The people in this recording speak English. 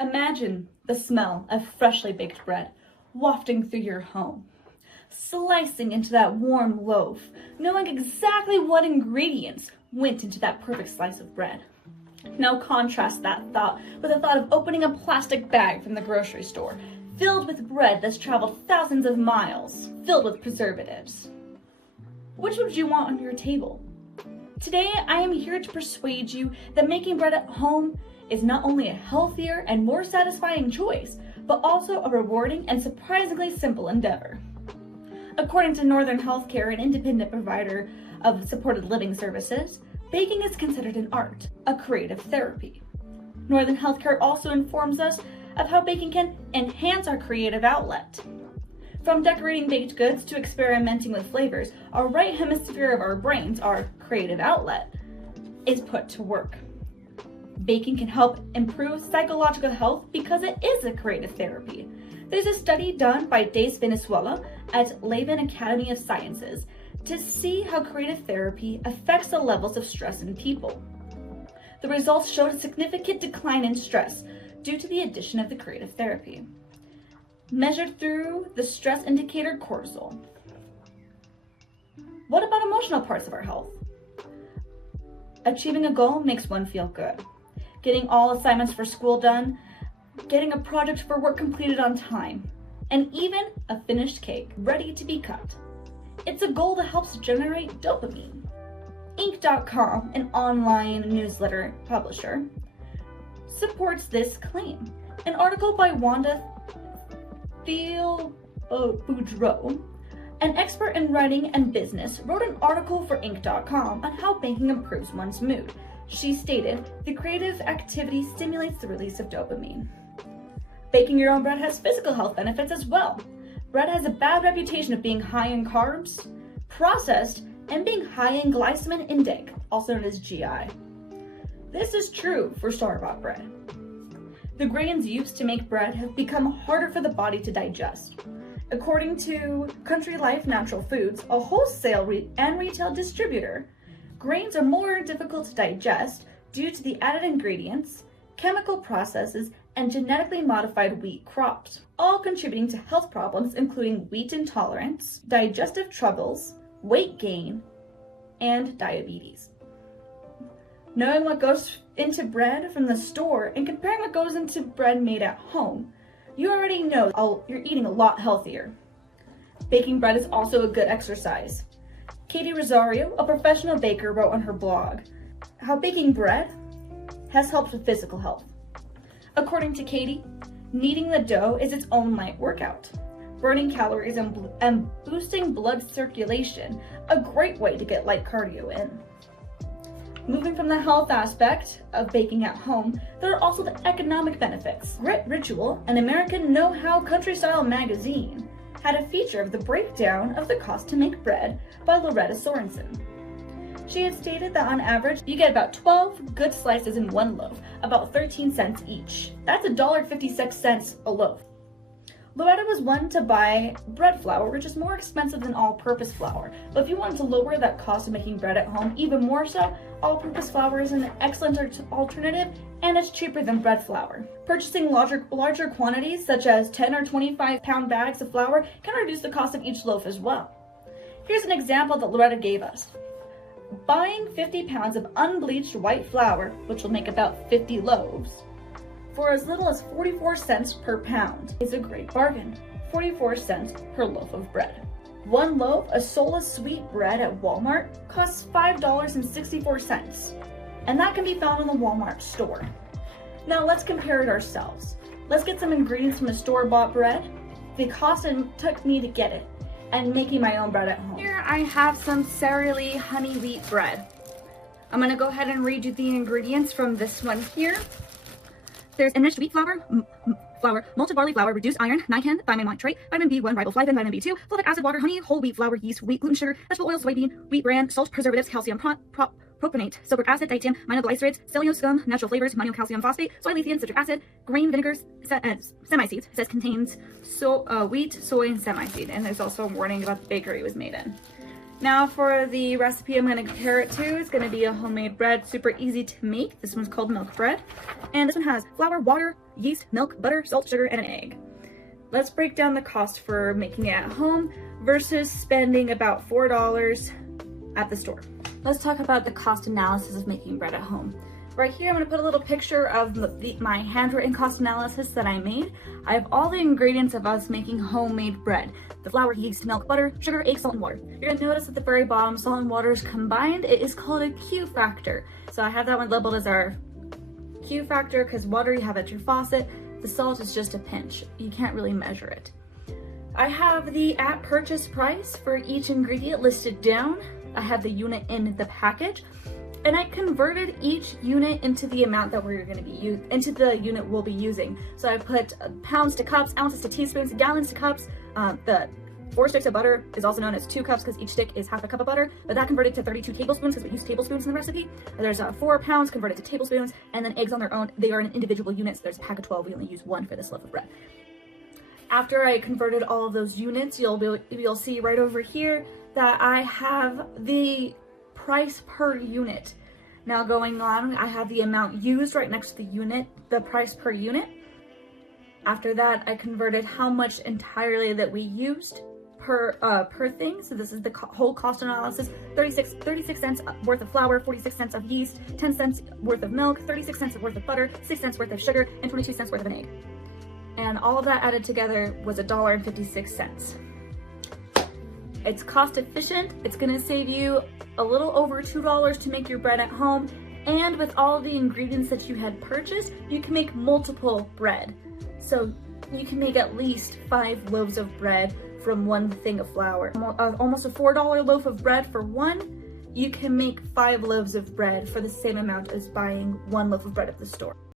Imagine the smell of freshly baked bread wafting through your home. Slicing into that warm loaf, knowing exactly what ingredients went into that perfect slice of bread. Now contrast that thought with the thought of opening a plastic bag from the grocery store, filled with bread that's traveled thousands of miles, filled with preservatives. Which would you want on your table? Today, I am here to persuade you that making bread at home is not only a healthier and more satisfying choice, but also a rewarding and surprisingly simple endeavor. According to Northern Healthcare, an independent provider of supported living services, baking is considered an art, a creative therapy. Northern Healthcare also informs us of how baking can enhance our creative outlet. From decorating baked goods to experimenting with flavors, our right hemisphere of our brains, our creative outlet, is put to work. Baking can help improve psychological health because it is a creative therapy. There's a study done by Dace Venezuela at Leuven Academy of Sciences to see how creative therapy affects the levels of stress in people. The results showed a significant decline in stress due to the addition of the creative therapy, measured through the stress indicator cortisol. What about emotional parts of our health? Achieving a goal makes one feel good. Getting all assignments for school done, getting a project for work completed on time, and even a finished cake ready to be cut. It's a goal that helps generate dopamine. Inc.com, an online newsletter publisher, supports this claim. An article by Wanda Boudreau, an expert in writing and business, wrote an article for Inc.com on how baking improves one's mood. She stated, the creative activity stimulates the release of dopamine. Baking your own bread has physical health benefits as well. Bread has a bad reputation of being high in carbs, processed, and being high in glycemic index, also known as GI. This is true for store-bought bread. The grains used to make bread have become harder for the body to digest. According to Country Life Natural Foods, a wholesale and retail distributor, grains are more difficult to digest due to the added ingredients, chemical processes, and genetically modified wheat crops, all contributing to health problems including wheat intolerance, digestive troubles, weight gain, and diabetes. Knowing what goes into bread from the store and comparing what goes into bread made at home, you already know you're eating a lot healthier. Baking bread is also a good exercise. Katie Rosario, a professional baker, wrote on her blog how baking bread has helped with physical health. According to Katie, kneading the dough is its own light workout, burning calories and boosting blood circulation, a great way to get light cardio in. Moving from the health aspect of baking at home, there are also the economic benefits. Grit Ritual, an American know-how country-style magazine, had a feature of the breakdown of the cost to make bread by Loretta Sorensen. She had stated that on average, you get about 12 good slices in one loaf, about 13 cents each. That's $1.56 a loaf. Loretta was one to buy bread flour, which is more expensive than all-purpose flour. But if you want to lower that cost of making bread at home even more so, all-purpose flour is an excellent alternative, and it's cheaper than bread flour. Purchasing larger quantities, such as 10 or 25-pound bags of flour, can reduce the cost of each loaf as well. Here's an example that Loretta gave us. Buying 50 pounds of unbleached white flour, which will make about 50 loaves, for as little as 44 cents per pound is a great bargain. 44 cents per loaf of bread. One loaf of soulless sweet bread at Walmart costs $5.64, and that can be found in the Walmart store. Now let's compare it ourselves. Let's get some ingredients from a store-bought bread, the cost it took me to get it, and making my own bread at home. Here I have some Sara Lee honey wheat bread. I'm gonna go ahead and read you the ingredients from this one here. There's enriched wheat flour, malted barley flour, reduced iron, nican, thiamine nitrate, vitamin B1, riboflavin, vitamin B2, folic acid, water, honey, whole wheat flour, yeast, wheat, gluten, sugar, vegetable oil, soybean, wheat bran, salt, preservatives, calcium, propionate, silver acid, dietitium, monoglycerides, cellulose scum, natural flavors, monocalcium phosphate, soy lecithin, citric acid, grain vinegars, semi-seeds. It says contains wheat, soy, and semi-seed. And there's also a warning about the bakery it was made in. Now for the recipe I'm going to compare it to, it's going to be a homemade bread, super easy to make. This one's called milk bread. And this one has flour, water, yeast, milk, butter, salt, sugar, and an egg. Let's break down the cost for making it at home versus spending about $4 at the store. Let's talk about the cost analysis of making bread at home. Right here, I'm going to put a little picture of my handwritten cost analysis that I made. I have all the ingredients of us making homemade bread. The flour, yeast, milk, butter, sugar, egg, salt, and water. You're going to notice at the very bottom, salt and water is combined. It is called a Q factor. So I have that one labeled as our Q factor because water you have at your faucet. The salt is just a pinch. You can't really measure it. I have the at purchase price for each ingredient listed down. I have the unit in the package. And I converted each unit into the amount that we're going to be into the unit we'll be using. So I put pounds to cups, ounces to teaspoons, gallons to cups. The 4 sticks of butter is also known as 2 cups because each stick is half a cup of butter, but that converted to 32 tablespoons because we use tablespoons in the recipe. There's 4 pounds converted to tablespoons, and then eggs on their own, they are in individual units. There's a pack of 12, we only use 1 for this loaf of bread. After I converted all of those units, you'll see right over here that I have the price per unit. Now going on, I have the amount used right next to the unit, the price per unit. After that, I converted how much entirely that we used per thing. So this is the whole cost analysis. 36 cents worth of flour, 46 cents of yeast, 10 cents worth of milk, 36 cents worth of butter, 6 cents worth of sugar, and 22 cents worth of an egg. And all of that added together was $1.56. It's cost efficient. It's gonna save you a little over $2 to make your bread at home. And with all the ingredients that you had purchased, you can make multiple bread. So you can make at least 5 loaves of bread from 1 thing of flour. Almost a $4 loaf of bread for one. You can make 5 loaves of bread for the same amount as buying 1 loaf of bread at the store.